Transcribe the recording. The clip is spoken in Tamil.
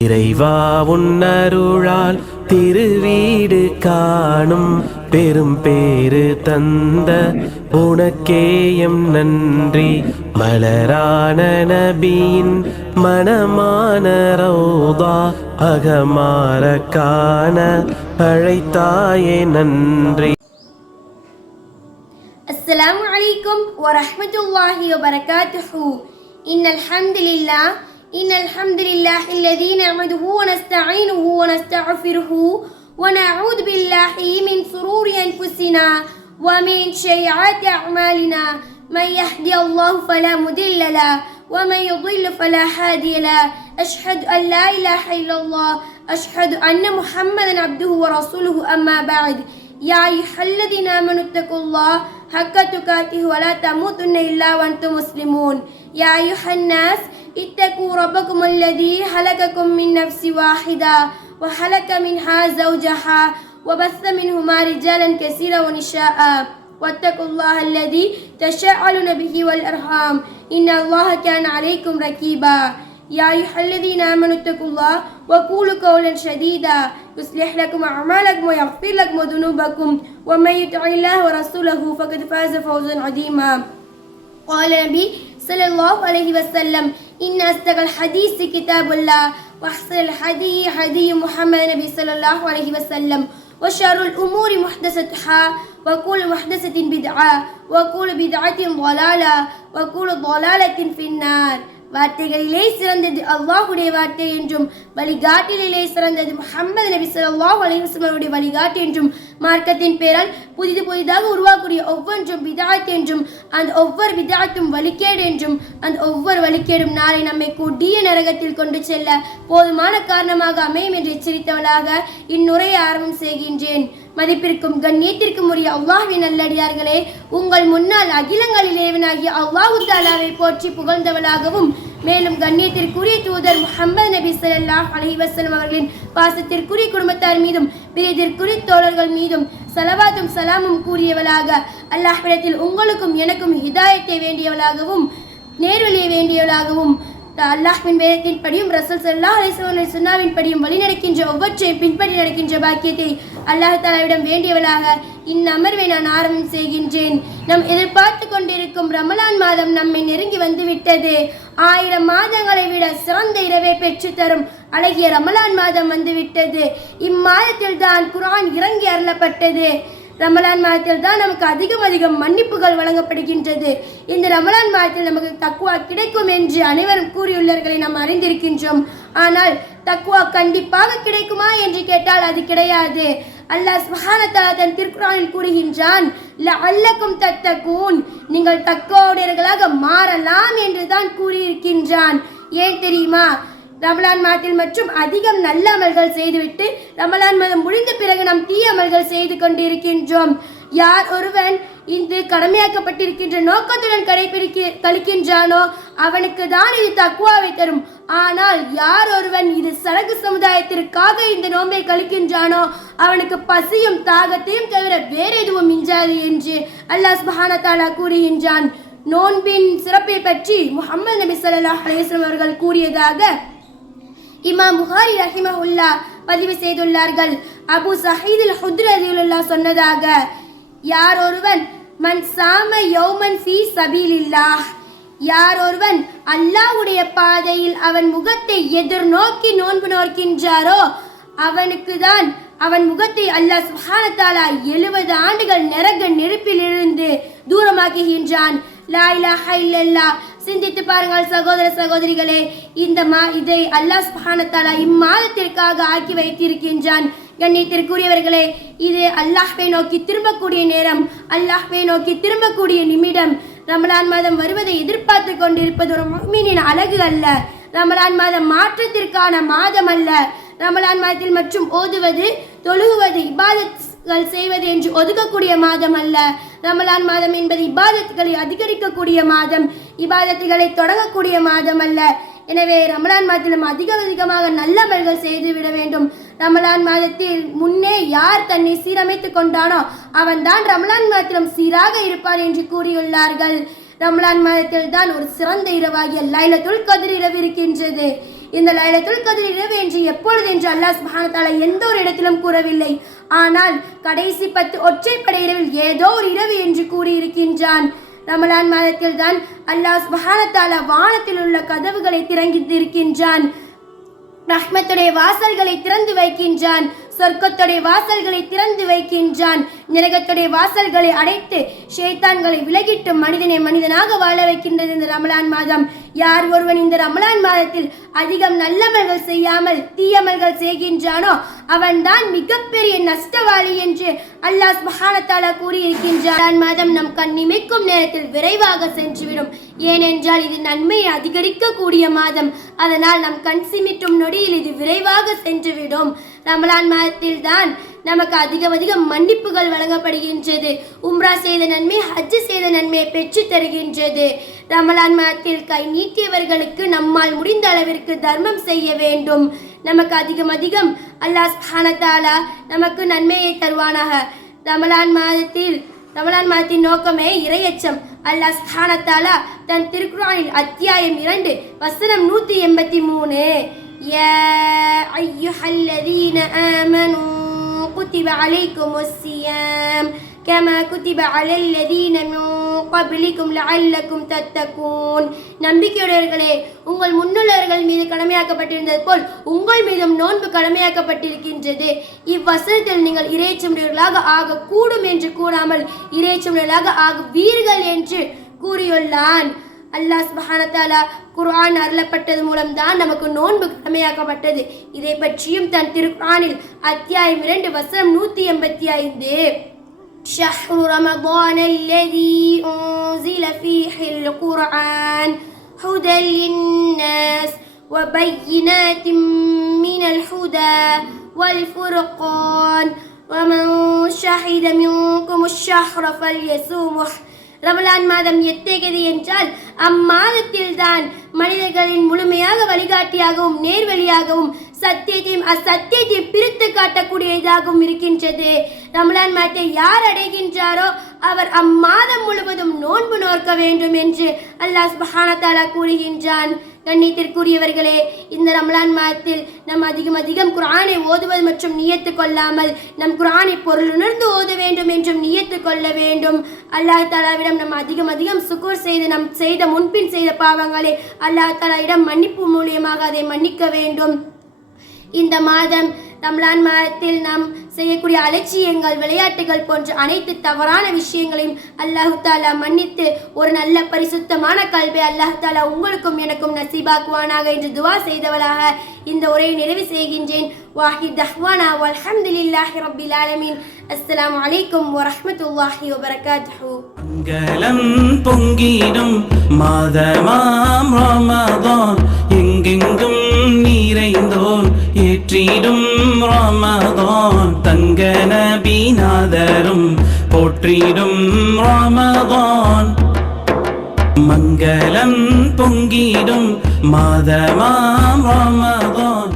இறைவா உன்னருளால் திருவீடு காணும் பெரும் பேரு தந்த உனக்கேயம் நன்றி. மலரான நபியின் மனமான ரௌதா அகமாரக்கான அழைத்தாயே நன்றி. அஸ்லாம் வலைக்கும் வரமத்துல்லாஹி வபரகாத்துஹு இன்னல் ஹம்துலில்லாஹ் إن الحمد لله الذي نعمده ونستعينه ونستغفره ونعوذ بالله من شرور أنفسنا ومن سيئات أعمالنا. من يهدي الله فلا مضل له ومن يضل فلا هادي له. أشهد أن لا إله إلا الله أشهد أن محمدا عبده ورسوله. أما بعد يا أيها الذين آمنوا اتقوا الله حق تقاته ولا تموتن إلا وأنتم مسلمون. يا أيها الناس اتقوا ربكم الذي خلقكم من نفس واحدة وخلق منها زوجها وبث منهما رجالا كثيرا ونساء. واتقوا الله الذي تشاءلون به والأرحام. إن الله كان عليكم رقيبا يا أيها الذين آمنوا اتقوا الله وقولوا قولا سديدا يصلح لكم أعمالكم ويغفر لكم ذنوبكم. ومن يطع الله ورسوله فقد فاز فوزا عظيما. قال النبي صلى الله عليه وسلم إن أصدق الحديث كتاب الله وأحسن الحدي حدي محمد النبي صلى الله عليه وسلم وشر الأمور محدثتها وكل محدثة بدعة وكل بدعة ضلالة وكل ضلالة في النار. வார்த்தைகளிலே சிறந்தது அல்லாஹுடைய வார்த்தை என்றும் வழிகாட்டிலே சிறந்தது முஹம்மது நபி சொல்லாஹ் அலைஹி வழிகாட்டு என்றும் மார்க்கத்தின் பேரால் புதிது புதிதாக உருவாக்கக்கூடிய ஒவ்வொன்றும் பிதாத் என்றும் அந்த ஒவ்வொரு பிதாத்தும் வழிகேடு என்றும் அந்த ஒவ்வொரு வழிகேடும் நாளை நம்மை கொடிய நரகத்தில் கொண்டு செல்ல போதுமான காரணமாக அமையும் என்று எச்சரித்தவளாக இந்நுரையை ஆரம்பம் செய்கின்றேன். மதிப்பிற்கும் கண்ணியத்திற்கும் உரிய அல்லாஹ்வின் நல்லடியார்களே உங்கள் முன்னால் அகிலங்கள் இறைவனாகிய அல்லாஹு தாலாவை போற்றி புகழ்ந்தவளாகவும் மேலும் கண்ணியத்திற்குரிய தூதர் முஹம்மது நபி ஸல்லல்லாஹு அலஹி வசலம் அவர்களின் பாசத்திற்குரிய குடும்பத்தார் மீதும் பிரியத்திற்குரிய தோழர்கள் மீதும் சலவாத்தும் சலாமும் கூறியவளாக அல்லாஹ்விடத்தில் உங்களுக்கும் எனக்கும் ஹிதாயத்தை வேண்டியவளாகவும் நேர்வழியை வேண்டியவளாகவும் அல்லாஹ்வின் வேதத்தின் படியும் ரசூல் ஸல்லல்லாஹு அலைஹி சுன்னாவின் படியும் வழி நடக்கின்ற ஒவ்வொற்றையும் பின்பற்றி நடக்கின்ற பாக்கியத்தை அல்லாஹ் தாலாவிடம் வேண்டியவளாக இந்நமர்வை நான் ஆரம்பம் செய்கின்றேன். நம் எதிர்பார்த்து கொண்டிருக்கும் ரமலான் மாதம் நம்மை நெருங்கி வந்துவிட்டது. ஆயிரம் மாதங்களை விட சிறந்த இரவை பெற்றுத்தரும் அழகிய ரமலான் மாதம் வந்துவிட்டது. இம்மாதத்தில் தான் குரான் இறங்கி அருளப்பட்டது. ரமலான் மாதத்தில் தான் நமக்கு அதிகம் அதிகம் மன்னிப்புகள் வழங்கப்படுகின்றது. இந்த ரமலான் மாதத்தில் நமக்கு தக்குவா கிடைக்கும் என்று அனைவரும் கூறியுள்ளார்களை நாம் அறிந்திருக்கின்றோம். ஆனால் தக்குவா கண்டிப்பாக கிடைக்குமா என்று கேட்டால் அது கிடையாது. அல்லாஹ் சுஹானத்தாலா தன் திருக்குறானில் கூறுகின்றான் அல்லக்கும் தத்தகூன். நீங்கள் தக்குவாவுடையர்களாக மாறலாம் என்று தான் கூறியிருக்கின்றான். ஏன் தெரியுமா? ரமலான் மாதத்தில் மற்றும் அதிகம் நல்ல அமல்கள் செய்துவிட்டு ரமலான் மாதம் முடிந்த பிறகு நாம் தீய அமல்கள் செய்து கொண்டிருக்கின்றோம். யார் ஒருவன் இன்று கடமையாக்கப்பட்டிருக்கின்ற நோக்கத்துடன் கடைபிடிக்க கழிக்கின்றானோ அவனுக்கு தான் இது தக்குவாவை தரும். ஆனால் யார் ஒருவன் இது சடங்கு சமுதாயத்திற்காக இந்த நோன்பை கழிக்கின்றானோ அவனுக்கு பசியும் தாகத்தையும் தவிர வேற எதுவும் மிஞ்சாது என்று அல்லாஹ் சுப்ஹானஹு கூறுகின்றான். நோன்பின் சிறப்பை பற்றி முஹம்மது நபி ஸல்லல்லாஹு அலைஹி அவர்கள் கூறியதாக இமாம் புகாரி ரஹிமஹுல்லா பதிவு செய்துள்ளார்கள். அபு சஹீத் அல் ஹுத்ர் சொன்னதாக யார் ஒருவன் மன் சாம யௌமன் ஃபீ சபீலில்லாஹ் யார் ஒருவன் அல்லாஹ்வுடைய பாதையில் அவன் முகத்தை எதிர்நோக்கி நோன்பு நோக்கின்றாரோ அவனுக்கு தான் அவன் முகத்தை அல்லாஹ் சுஹானத்தாலா எழுபது ஆண்டுகள் நரக நெருப்பிலிருந்து தூரமாக்குகின்றான். லா இலாஹா சிந்தித்து பாருங்கள் சகோதர சகோதரிகளே இந்த மா இதை அல்லாஹ் சுப்ஹானஹு இம்மாதத்திற்காக ஆக்கி வைத்திருக்கின்றான். கண்ணியத்திற்குரியவர்களே இது அல்லாஹ்வை நோக்கி திரும்பக்கூடிய நேரம் அல்லாஹ்வை நோக்கி திரும்பக்கூடிய நிமிடம். ரமலான் மாதம் வருவதை எதிர்பார்த்து கொண்டிருப்பது ஒரு மீனின் அழகு அல்ல. ரமலான் மாதம் மாற்றத்திற்கான மாதம் அல்ல. ரமலான் மாதத்தில் மற்றும் ஓதுவது தொழுகுவது இபாதத்துகள் செய்வது என்று ஒதுக்கக்கூடிய மாதம் அல்ல. ரமலான் மாதம் என்பது இபாதத்துகளை அதிகரிக்கக்கூடிய மாதம். இபாதத்துகளை தொடங்கக்கூடிய மாதம் அல்ல எனவே ரமலான் மாதத்திலும் அதிக அதிகமாக நல்ல அமல்கள் செய்து விட வேண்டும். ரமலான் மாதத்தில் முன்னே யார் தன்னை சீரமைத்துக் கொண்டானோ அவன்தான் ரமலான் மாதத்திலும் சீராக இருப்பார் என்று கூறியுள்ளார்கள். ரமலான் மாதத்தில் தான் ஒரு சிறந்த இரவாகிய லைலத்துல் கதிர் இரவு இருக்கின்றது. இந்த லைலத்துல் கதிர் இரவு என்று எப்பொழுது என்று அல்லாஹ் சுபானத்தால எந்த ஒரு இடத்திலும் கூறவில்லை. ஆனால் கடைசி பத்து ஒற்றைப்படை இரவில் ஏதோ ஒரு இரவு என்று கூறியிருக்கின்றான். ரமலான் மாதத்தில் தான் அல்லாஹ் சுப்ஹானஹு வானத்தில் உள்ள கதவுகளை திறந்திருக்கின்றான். ரஹ்மத்துடைய வாசல்களை திறந்து வைக்கின்றான். சொர்க்கத்துடைய வாசல்களை திறந்து வைக்கின்றான். நரகத்துடைய வாசல்களை அடைத்து ஷேத்தான்களை விலகிட்டு மனிதனை மனிதனாக வாழ வைக்கின்றது இந்த ரமலான் மாதம். யார் ஒருவன் இந்த ரமலான் மாதத்தில் அதிகம் நல்லமல்கள் செய்யாமல் தீயமல்கள் செய்கின்றானோ அவன்தான் மிகப்பெரிய நஷ்டவாளி என்று அல்லாஹ் சுப்ஹானஹு கூறியிருக்கின்றான். மாதம் நம் கண் இமைக்கும் நேரத்தில் விரைவாக சென்றுவிடும். ஏனென்றால் இது நன்மையை அதிகரிக்கக்கூடிய மாதம். அதனால் நம் கண் சிமிட்டும் நொடியில் இது விரைவாக சென்றுவிடும். ரமலான் மாதத்தில் தான் நமக்கு அதிகம் அதிகம் மன்னிப்புகள் வழங்கப்படுகின்றது. உம்ரா செய்த நன்மை ஹஜ் செய்த நன்மையை பெற்று தருகின்றது. ரமலான் மாதத்தில் கை நீட்டியவர்களுக்கு நம்மால் முடிந்த அளவிற்கு தர்மம் செய்ய வேண்டும். நமக்கு அதிகம் அதிகம் அல்லாஹ் சுப்ஹானஹு நமக்கு நன்மையை தருவானாக. ரமலான் மாதத்தில் ரமலான் மாதத்தின் நோக்கமே இரையச்சம். அல்லாஹ் ஸ்தானத்தாலா தன் திருக்குறானில் அத்தியாயம் இரண்டு வசனம் நூற்றி எண்பத்தி மூணு. يا أيها الذين آمنوا كتب عليكم الصيام كما كتب على الذين من قبلكم لعلكم تتقون நம்பிக்கையுடையவர்களே உங்கள் முன்னுள்ளவர்கள் மீது கடமையாக்கப்பட்டிருந்தது போல் உங்கள் மீதும் நோன்பு கடமையாக்கப்பட்டிருக்கின்றது இவ்வசனத்தில் நீங்கள் இறைச்சமுடையவர்களாக ஆக கூடும் என்று கூறாமல் இறைச்சமுடையவர்களாக ஆகுவீர்கள் என்று கூறியுள்ளான் அல்லாஹ் சுப்ஹானஹு தஆலா குர்ஆன் அருளப்பட்டது மூலம் தான் நமக்கு நோன்பு கடமையாக்கப்பட்டது இதை பற்றியும் தன் திருக்குர்ஆனில் அத்தியாயம் இரண்டு வசனம் நூத்தி எண்பத்தி ஐந்து شهر رمضان الذي أنزل فيه القرآن هدى للناس وبينات من الهدى والفرقان ومن شهد منكم الشهر فليصومه ரமலான் மாதம் எத்தகையது என்றால் அம்மாதத்தில் தான் மனிதர்களின் முழுமையாக வழிகாட்டியாகவும் நேர்வழியாகவும் சத்தியத்தையும் அசத்தியத்தையும் பிரித்து காட்டக்கூடியதாகவும் இருக்கின்றது. ரமலான் மாதத்தை யார் அடைகின்றாரோ அவர் அம்மாதம் முழுவதும் நோன்பு நோக்க வேண்டும் என்று அல்லாஹ் சுப்ஹானஹு கூறுகின்றான். கண்ணியத்திற்குரியவர்களே இந்த ரமலான் மாதத்தில் நம் அதிகம் அதிகம் குரானை ஓதுவது மற்றும் நியத்து கொள்ளாமல் நம் குரானை பொருள் உணர்ந்து ஓத வேண்டும் என்றும் நியத்து கொள்ள வேண்டும். அல்லாஹ் தாலாவிடம் நம் அதிகம் அதிகம் சுக்கூர் செய்து நம் செய்த முன்பின் செய்த பாவங்களை அல்லாஹ் தாலாவிடம் மன்னிப்பு மூலியமாக அதை மன்னிக்க வேண்டும். இந்த மாதம் ரம்லான் மாதத்தில் நாம் செய்யக்கூடிய அலட்சியங்கள் விளையாட்டுகள் போன்ற அனைத்து தவறான விஷயங்களையும் அல்லாஹு தாலா மன்னித்து ஒரு நல்ல பரிசுத்தமான கல்வி அல்லாஹு தாலா உங்களுக்கும் எனக்கும் நசீபாக்குவானாக என்று துவா செய்தவளாக இந்த உரையை நிறைவு செய்கின்றேன். வாஹித் தஹ்வானா வல்ஹம்துலில்லாஹி ரப்பில் ஆலமீன். அஸ்ஸலாமு அலைக்கும் வரஹ்மத்துல்லாஹி வபரகாத்துஹு. மங்களம் பொங்கிடும் மாதமாம் ரமதான். எங்கெங்கும் நிறைந்தோன் ஏற்றிடும் ராமதான். தங்க நபிநாதரும் போற்றிடும் ராமதான். மங்களம் பொங்கிடும் மாதமாம் ராமதான்.